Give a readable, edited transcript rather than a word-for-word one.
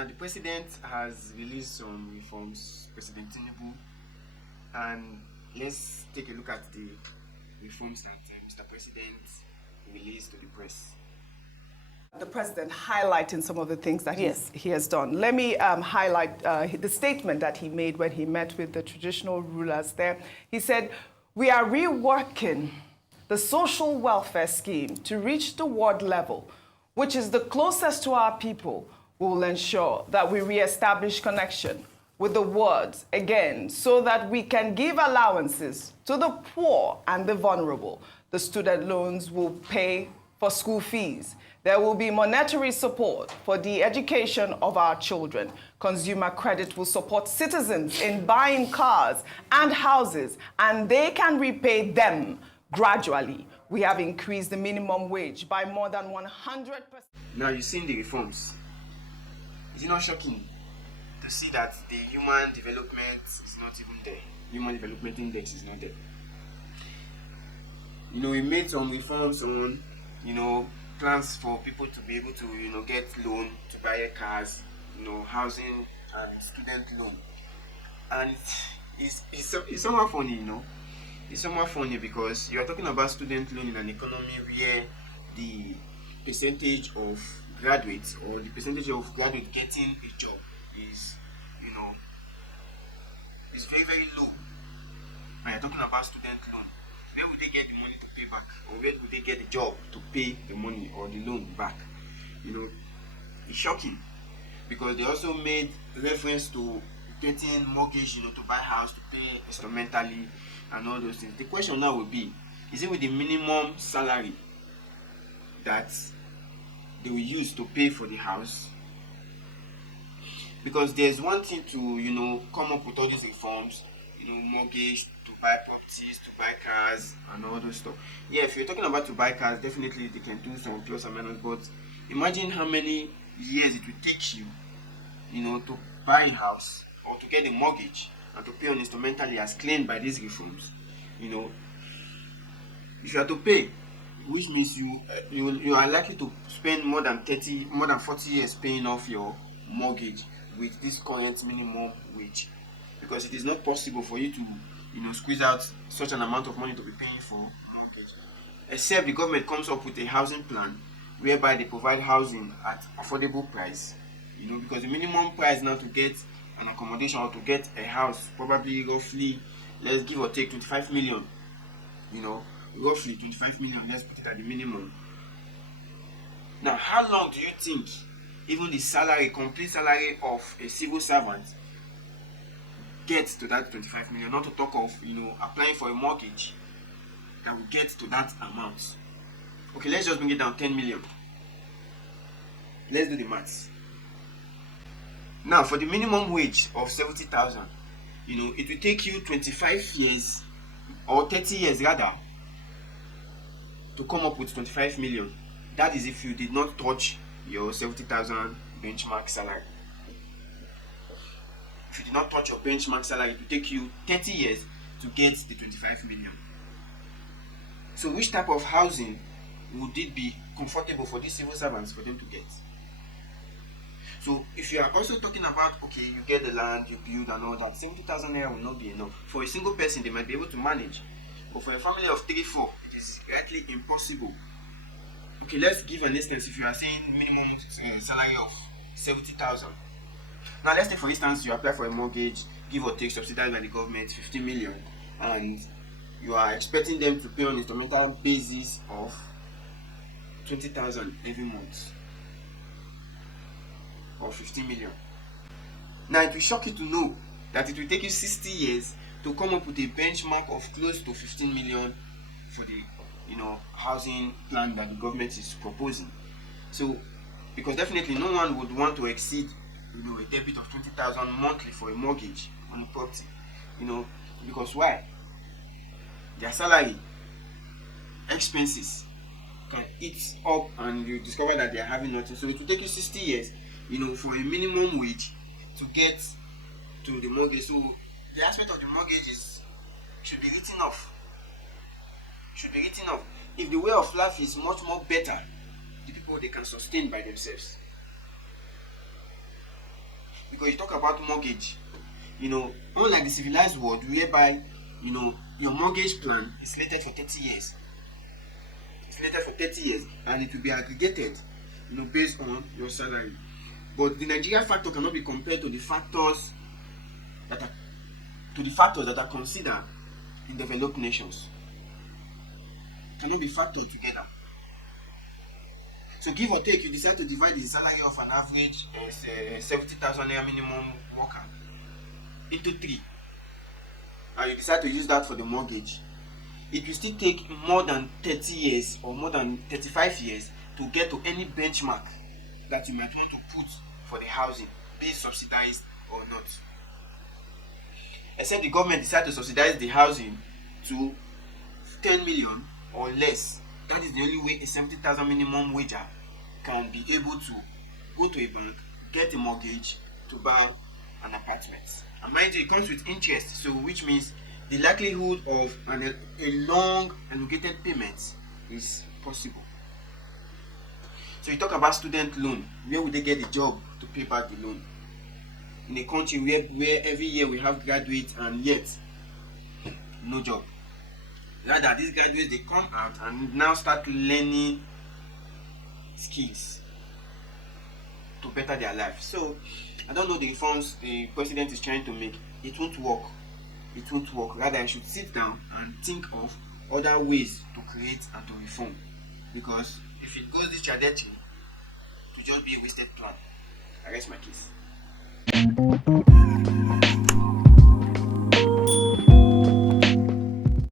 Now, the president has released some reforms, President Tinubu, and let's take a look at the reforms that Mr. President released to the press. The president highlighting some of the things that he has done. Let me highlight the statement that he made when he met with the traditional rulers there. He said, "We are reworking the social welfare scheme to reach the ward level, which is the closest to our people. We will ensure that we re-establish connection with the wards again so that we can give allowances to the poor and the vulnerable. The student loans will pay for school fees. There will be monetary support for the education of our children. Consumer credit will support citizens in buying cars and houses, and they can repay them gradually. We have increased the minimum wage by more than 100%. Now, you've seen the reforms. Is it not shocking to see that the human development is not even there? Human development index is not there. We made some reforms on, plans for people to be able to, get loan to buy cars, housing and student loan. And it's somewhat funny, It's somewhat funny because you are talking about student loan in an economy where the percentage of graduates or the percentage of graduates getting a job is, is very, very low. When you're talking about student loan, where would they get the money to pay back? Or where would they get the job to pay the money or the loan back? It's shocking because they also made reference to getting mortgage, to buy house, to pay instrumentally and all those things. The question now will be, is it with the minimum salary that they will use to pay for the house? Because there's one thing to, come up with all these reforms, mortgage, to buy properties, to buy cars, and all those stuff. Yeah, if you're talking about to buy cars, definitely they can do some plus and minus, but imagine how many years it will take you, to buy a house or to get a mortgage and to pay on instrumentally as claimed by these reforms. If you are to pay, which means you are likely to spend more than 40 years paying off your mortgage with this current minimum wage, because it is not possible for you to squeeze out such an amount of money to be paying for mortgage, except the government comes up with a housing plan whereby they provide housing at affordable price, because the minimum price now to get an accommodation or to get a house, probably roughly, let's give or take 25 million, roughly 25 million, let's put it at the minimum. Now, how long do you think even the complete salary of a civil servant gets to that 25 million? Not to talk of, applying for a mortgage that will get to that amount. Okay, let's just bring it down 10 million. Let's do the maths. Now, for the minimum wage of 70,000, it will take you 25 years or 30 years rather to come up with 25 million. That is if you did not touch your 70,000 benchmark salary. If you did not touch your benchmark salary, it will take you 30 years to get the 25 million. So which type of housing would it be comfortable for these civil servants for them to get? So if you are also talking about, okay, you get the land, you build and all that, 70,000 naira will not be enough. For a single person, they might be able to manage. But for a family of 3-4, it is greatly impossible. Okay, let's give an instance. If you are saying minimum salary of 70,000. Now let's take for instance, you apply for a mortgage, give or take subsidized by the government, 50 million. And you are expecting them to pay on instrumental basis of 20,000 every month. Or 50 million. Now it will shock you to know that it will take you 60 years to come up with a benchmark of close to 15 million for the housing plan that the government is proposing. So, because definitely no one would want to exceed a debit of 20,000 monthly for a mortgage on a property. Because why? Their salary, expenses can eat up and you discover that they are having nothing. So it will take you 60 years for a minimum wage to get to the mortgage. So the aspect of the mortgage should be written off. If the way of life is much more better, the people they can sustain by themselves. because you talk about mortgage. Unlike the civilized world, whereby your mortgage plan is slated for 30 years. It's slated for 30 years, and it will be aggregated, based on your salary. But the Nigeria factor cannot be compared to the factors that are considered in developed nations. Cannot be factored together. So give or take, you decide to divide the salary of an average 70,000 naira minimum worker into 3, and you decide to use that for the mortgage. It will still take more than 30 years or more than 35 years to get to any benchmark that you might want to put for the housing, be it subsidized or not. Except the government decide to subsidize the housing to 10 million or less. That is the only way a 70,000 minimum wager can be able to go to a bank, get a mortgage to buy an apartment. And mind you, it comes with interest, so which means the likelihood of a long elongated payment is possible. So you talk about student loan. Where would they get a job to pay back the loan? In a country where every year we have graduates and yet no job. Rather, these graduates, they come out and now start learning skills to better their life. So I don't know the reforms the president is trying to make. It won't work. It won't work. Rather, I should sit down and think of other ways to create and to reform. Because if it goes this trajectory, it will just be a wasted plan. I rest my case.